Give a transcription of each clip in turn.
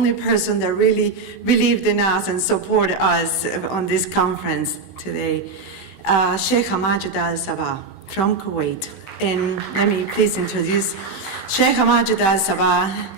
only person that really believed in us and supported us on this conference today, Sheikha Majda AlSabah from Kuwait. And let me please introduce Sheikha Majda AlSabah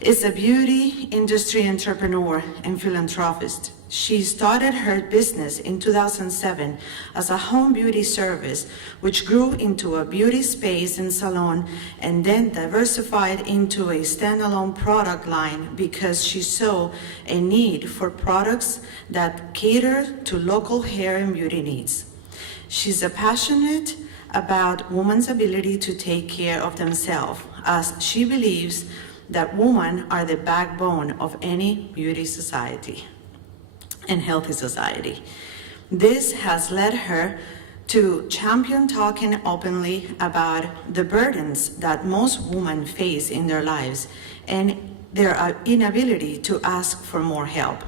is a beauty industry entrepreneur and philanthropist. She started her business in 2007 as a home beauty service, which grew into a beauty space and salon, and then diversified into a standalone product line because she saw a need for products that cater to local hair and beauty needs. She's passionate about women's ability to take care of themselves, as she believes that women are the backbone of any beauty society and healthy society. This has led her to champion talking openly about the burdens that most women face in their lives and their inability to ask for more help,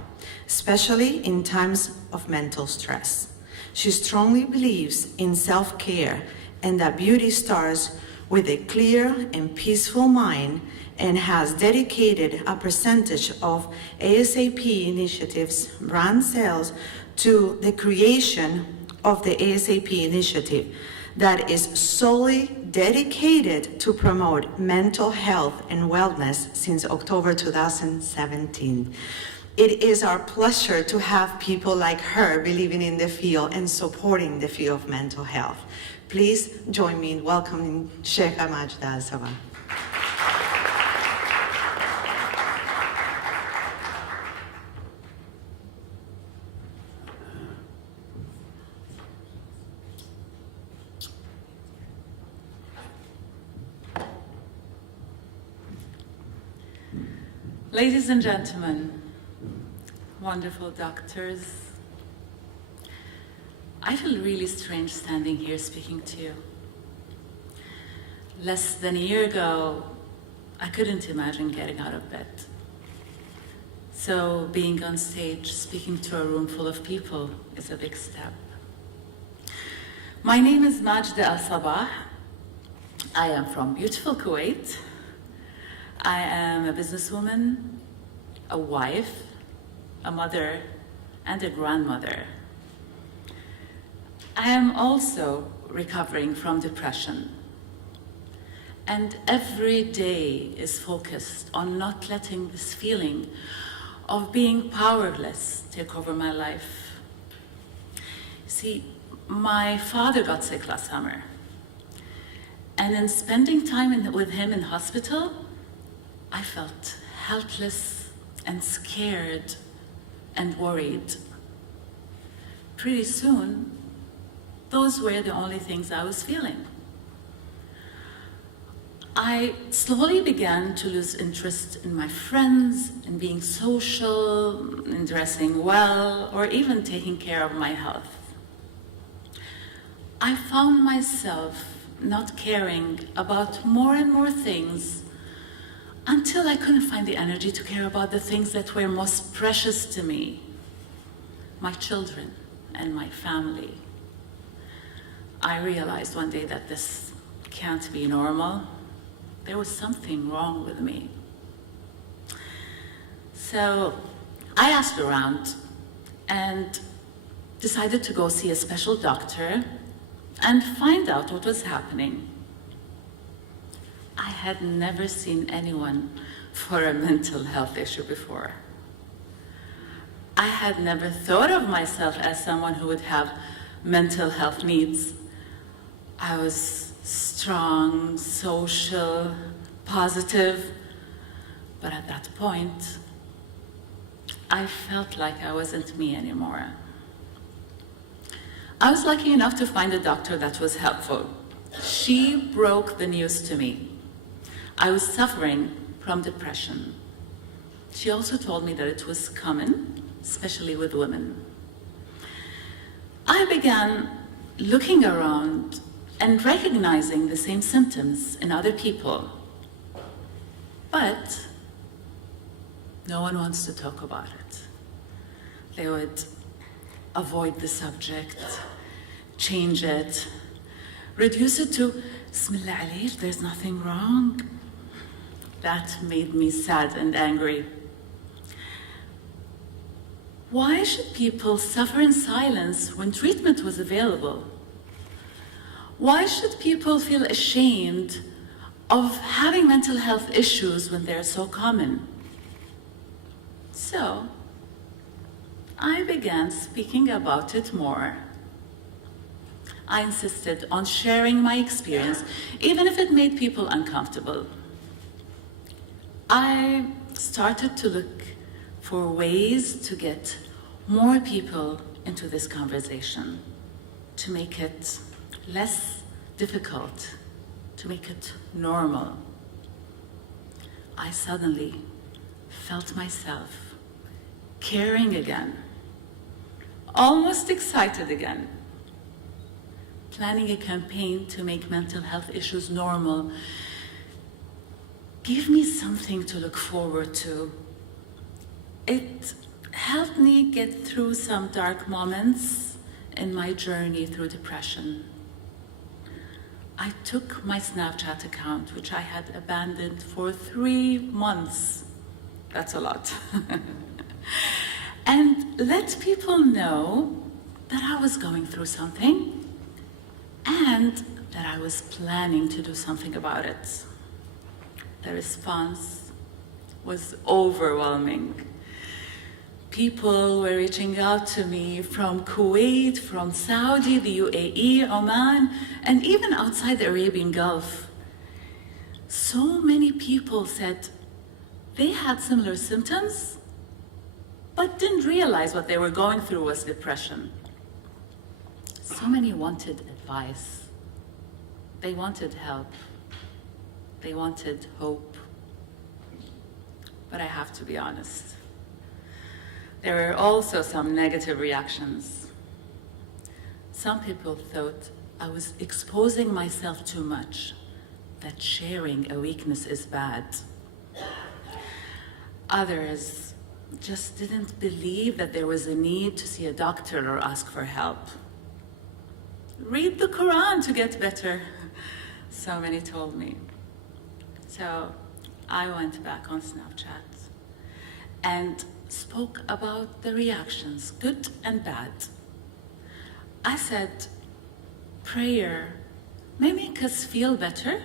especially in times of mental stress. She strongly believes in self-care and that beauty starts with a clear and peaceful mind, and has dedicated a percentage of ASAP initiatives brand sales to the creation of the ASAP initiative that is solely dedicated to promote mental health and wellness since October 2017. It is our pleasure to have people like her believing in the field and supporting the field of mental health. Please join me in welcoming Sheikha Majda AlSabah. Ladies and gentlemen, wonderful doctors, I feel really strange standing here speaking to you. Less than a year ago, I couldn't imagine getting out of bed. So being on stage, speaking to a room full of people is a big step. My name is Majda AlSabah. I am from beautiful Kuwait. I am a businesswoman, a wife, a mother, and a grandmother. I am also recovering from depression. And every day is focused on not letting this feeling of being powerless take over my life. See, my father got sick last summer. And in spending time with him in hospital, I felt helpless and scared and worried. Pretty soon, those were the only things I was feeling. I slowly began to lose interest in my friends, in being social, in dressing well, or even taking care of my health. I found myself not caring about more and more things until I couldn't find the energy to care about the things that were most precious to me, my children and my family. I realized one day that this can't be normal. There was something wrong with me. So I asked around and decided to go see a special doctor and find out what was happening. I had never seen anyone for a mental health issue before. I had never thought of myself as someone who would have mental health needs. I was strong, social, positive, but at that point, I felt like I wasn't me anymore. I was lucky enough to find a doctor that was helpful. She broke the news to me. I was suffering from depression. She also told me that it was common, especially with women. I began looking around and recognizing the same symptoms in other people. But no one wants to talk about it. They would avoid the subject, change it, reduce it to, Bismillah alayk, there's nothing wrong. That made me sad and angry. Why should people suffer in silence when treatment was available? Why should people feel ashamed of having mental health issues when they're so common? So, I began speaking about it more. I insisted on sharing my experience, even if it made people uncomfortable. I started to look for ways to get more people into this conversation, to make it less difficult, to make it normal. I suddenly felt myself caring again, almost excited again. Planning a campaign to make mental health issues normal gave me something to look forward to. It helped me get through some dark moments in my journey through depression. I took my Snapchat account, which I had abandoned for 3 months. That's a lot. And let people know that I was going through something and that I was planning to do something about it. The response was overwhelming. People were reaching out to me from Kuwait, from Saudi, the UAE, Oman, and even outside the Arabian Gulf. So many people said they had similar symptoms, but didn't realize what they were going through was depression. So many wanted advice. They wanted help. They wanted hope. But I have to be honest. There were also some negative reactions. Some people thought I was exposing myself too much, that sharing a weakness is bad. Others just didn't believe that there was a need to see a doctor or ask for help. Read the Quran to get better, so many told me. So I went back on Snapchat and spoke about the reactions, good and bad. I said, prayer may make us feel better,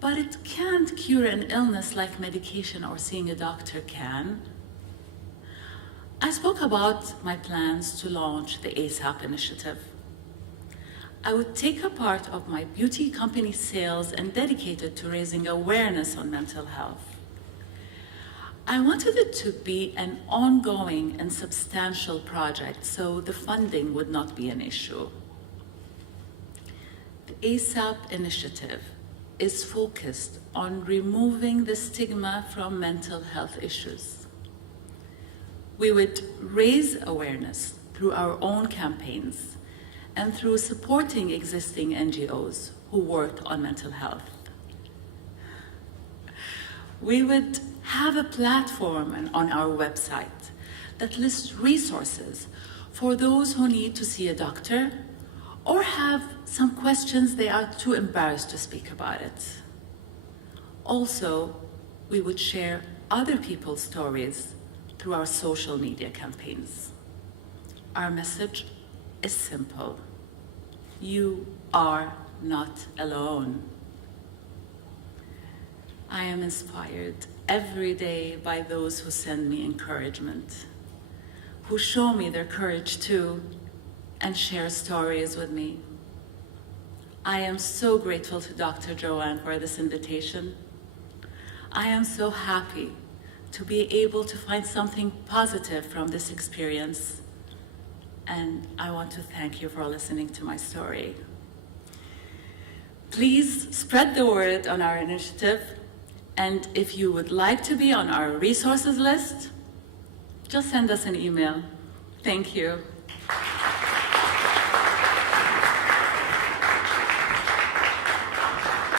but it can't cure an illness like medication or seeing a doctor can. I spoke about my plans to launch the ASAP initiative. I would take a part of my beauty company sales and dedicate it to raising awareness on mental health. I wanted it to be an ongoing and substantial project, so the funding would not be an issue. The ASAP initiative is focused on removing the stigma from mental health issues. We would raise awareness through our own campaigns and through supporting existing NGOs who work on mental health. We would have a platform on our website that lists resources for those who need to see a doctor or have some questions they are too embarrassed to speak about it. Also, we would share other people's stories through our social media campaigns. Our message is simple. You are not alone. I am inspired every day by those who send me encouragement, who show me their courage too, and share stories with me. I am so grateful to Dr. Joanne for this invitation. I am so happy to be able to find something positive from this experience. And I want to thank you for listening to my story. Please spread the word on our initiative. And if you would like to be on our resources list, just send us an email. Thank you.